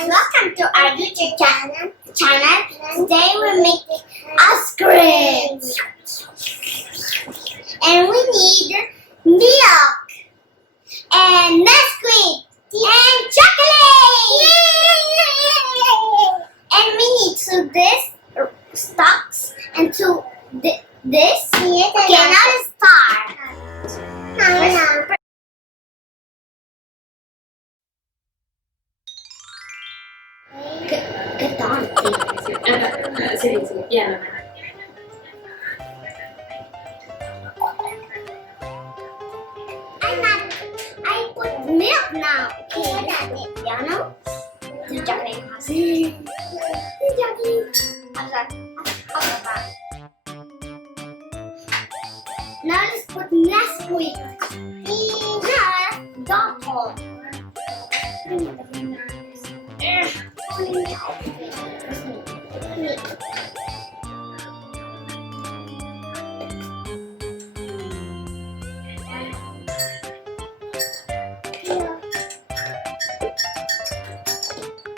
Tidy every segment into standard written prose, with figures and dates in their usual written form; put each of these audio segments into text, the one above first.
guys, welcome to our YouTube channel. Today we're making ice cream. And we need milk and Nesquik and chocolate. And we need to this stocks and to this. Okay, now let's start. Get on. Yeah. I put milk now. Okay, yeah, no? The chocolate has the chocolate. Now let's put Nesquik. Now double.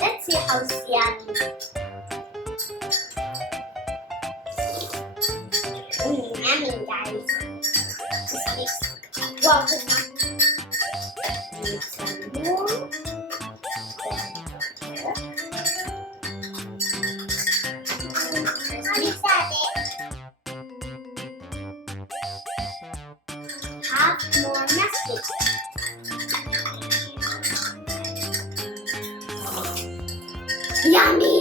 Let's see how it's yummy. Yummy, guys. Just mix. Well, need some more. Half more Nesquik. Yummy!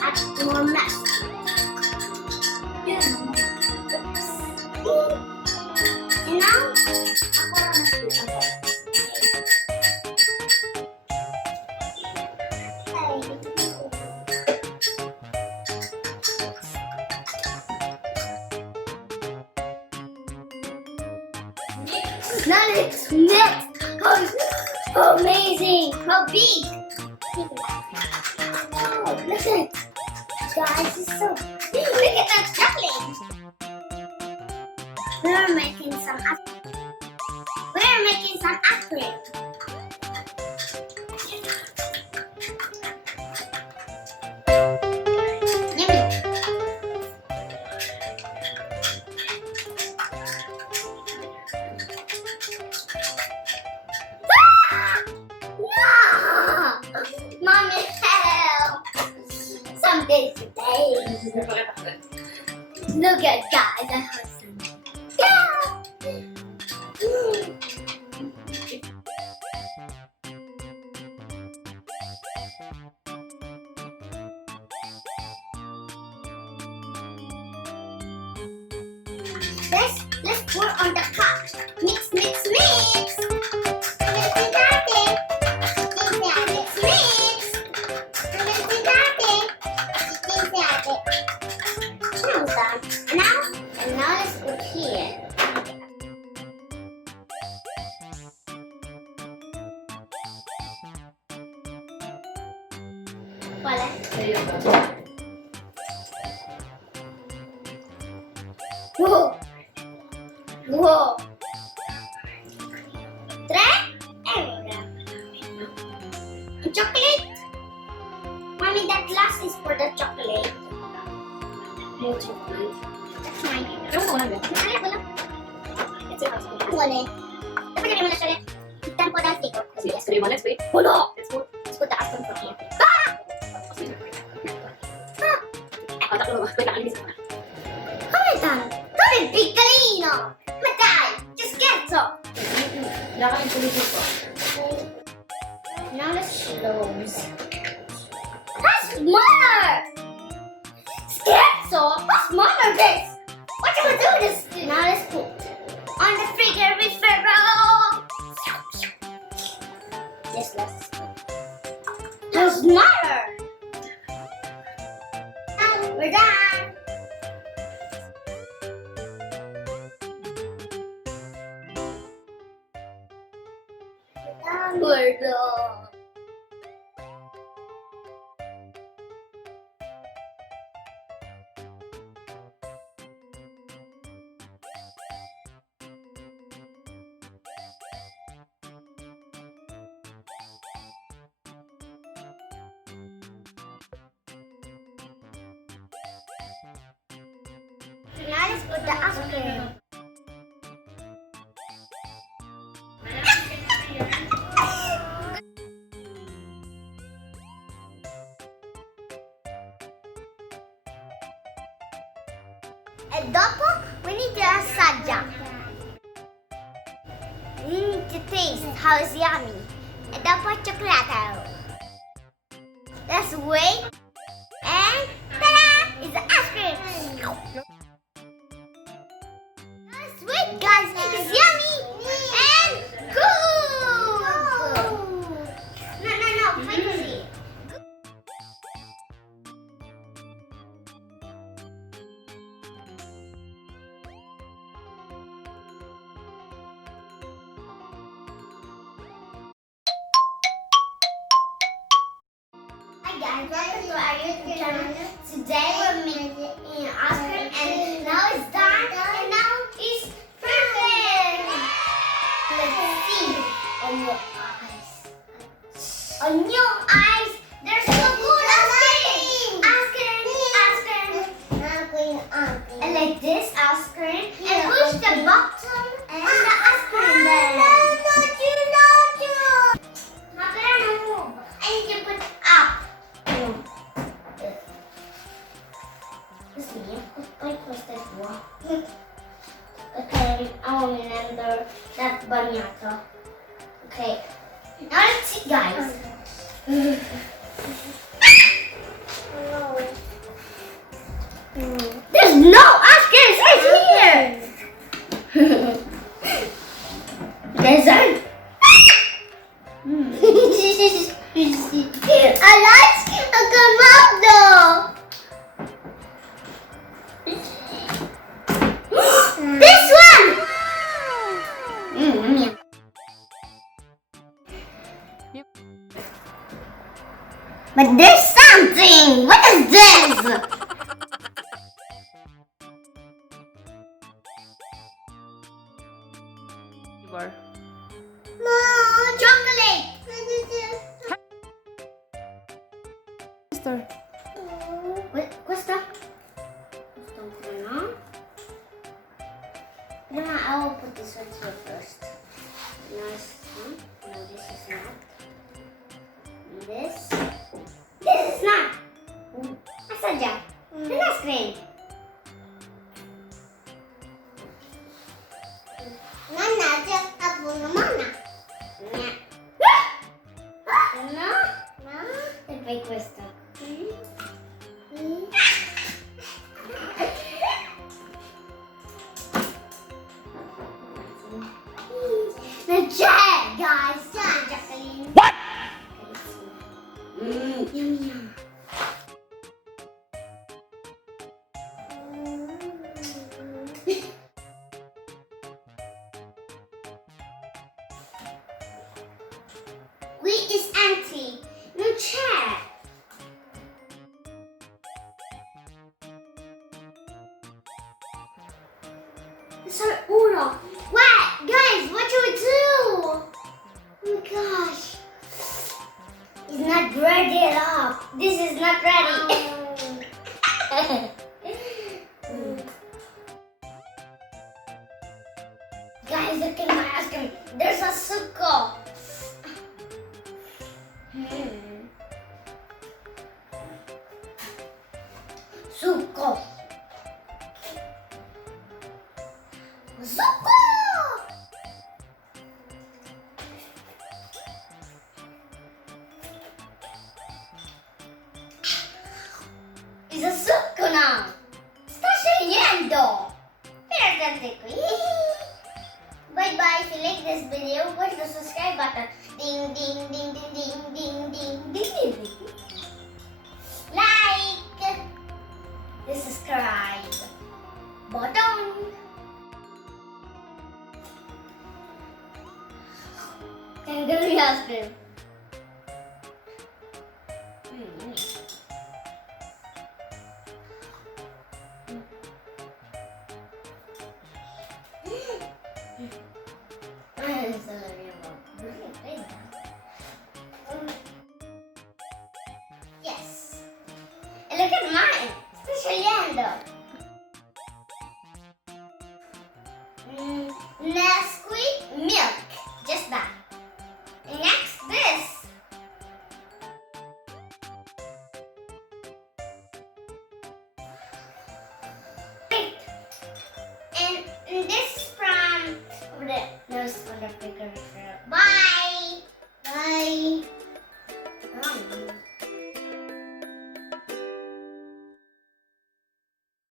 Add more Nesquik. And now, now it's mixed. Oh, amazing! How big! Oh, look at it. Guys, it's so big. Look at that chocolate. We're making some ice cream. Yummy. No! Mommy, help! Some days today. Look at that. I have some. Let's pour on the cup. Mix, mix, mix. And now let's put here. Voila. Whoa. Whoa. Chocolate. Mommy, that glass is for the chocolate. More chocolate. That's mine. I don't want it. Let's see how it's going. Wala. Dapat ganyan mo na siya. Tempo na sticker. Yes, so let's wait. Wala. Let's go. Let's put the ice cream from here. Wait, nakalinis ko na. Come big Galino. Matay. Just get so. Nakalinis ko. Now let's close. That's smaller. Scherzo. How smaller this? What do we do with this? Now let's put on the frigorifier. Yes, let's put. How smaller. We're done. We're done. with the ice cream. E dopo we need to assaggia. We need to taste how it's yummy. E dopo cioccolato. Let's wait. And ta-da! It's the ice cream. Let's wait, guys. It's yummy and good. No. Fancy. Hi guys, welcome to our YouTube channel. Today we're making ice cream and now it's done and now it's perfect. Let's see on your eyes. On your eyes, there's so good ice cream. And like this ice cream and push the bottom and the ice cream there. No. I need to put up. Okay, I will remember that bagnato. Okay, now let's see, guys. There's no ice cream right here. Dessert. I like a good mouth though. This one! Yep. But there's something! What is this? Bar. No, chocolate! Sister. Questo? No, I will put this one here first. Nice. No, this is not. This is not. Assaggia. The ice cream. Nana, just ako naman na. No? E poi questo. The jet, guys. Jacqueline. What? Yum. Wheat is empty. No chair. Sorry, uno. What? Guys, what should we do? Oh my gosh. It's not ready at all. This is not ready. Guys, look at my ice cream. There's a suco. Suco. Suco! It's a succo now! Sta scegliendo! Guardate qui! Bye bye, if you like this video, push the subscribe button. Ding ding ding ding ding ding ding ding ding. Like the subscribe button. Kangaroo ice cream. Yes. And look at mine. Sto scegliendo. Nesquik milk. Just that. And next, this. Great. And this is from over there. No, it's on the bigger. Bye. Bye.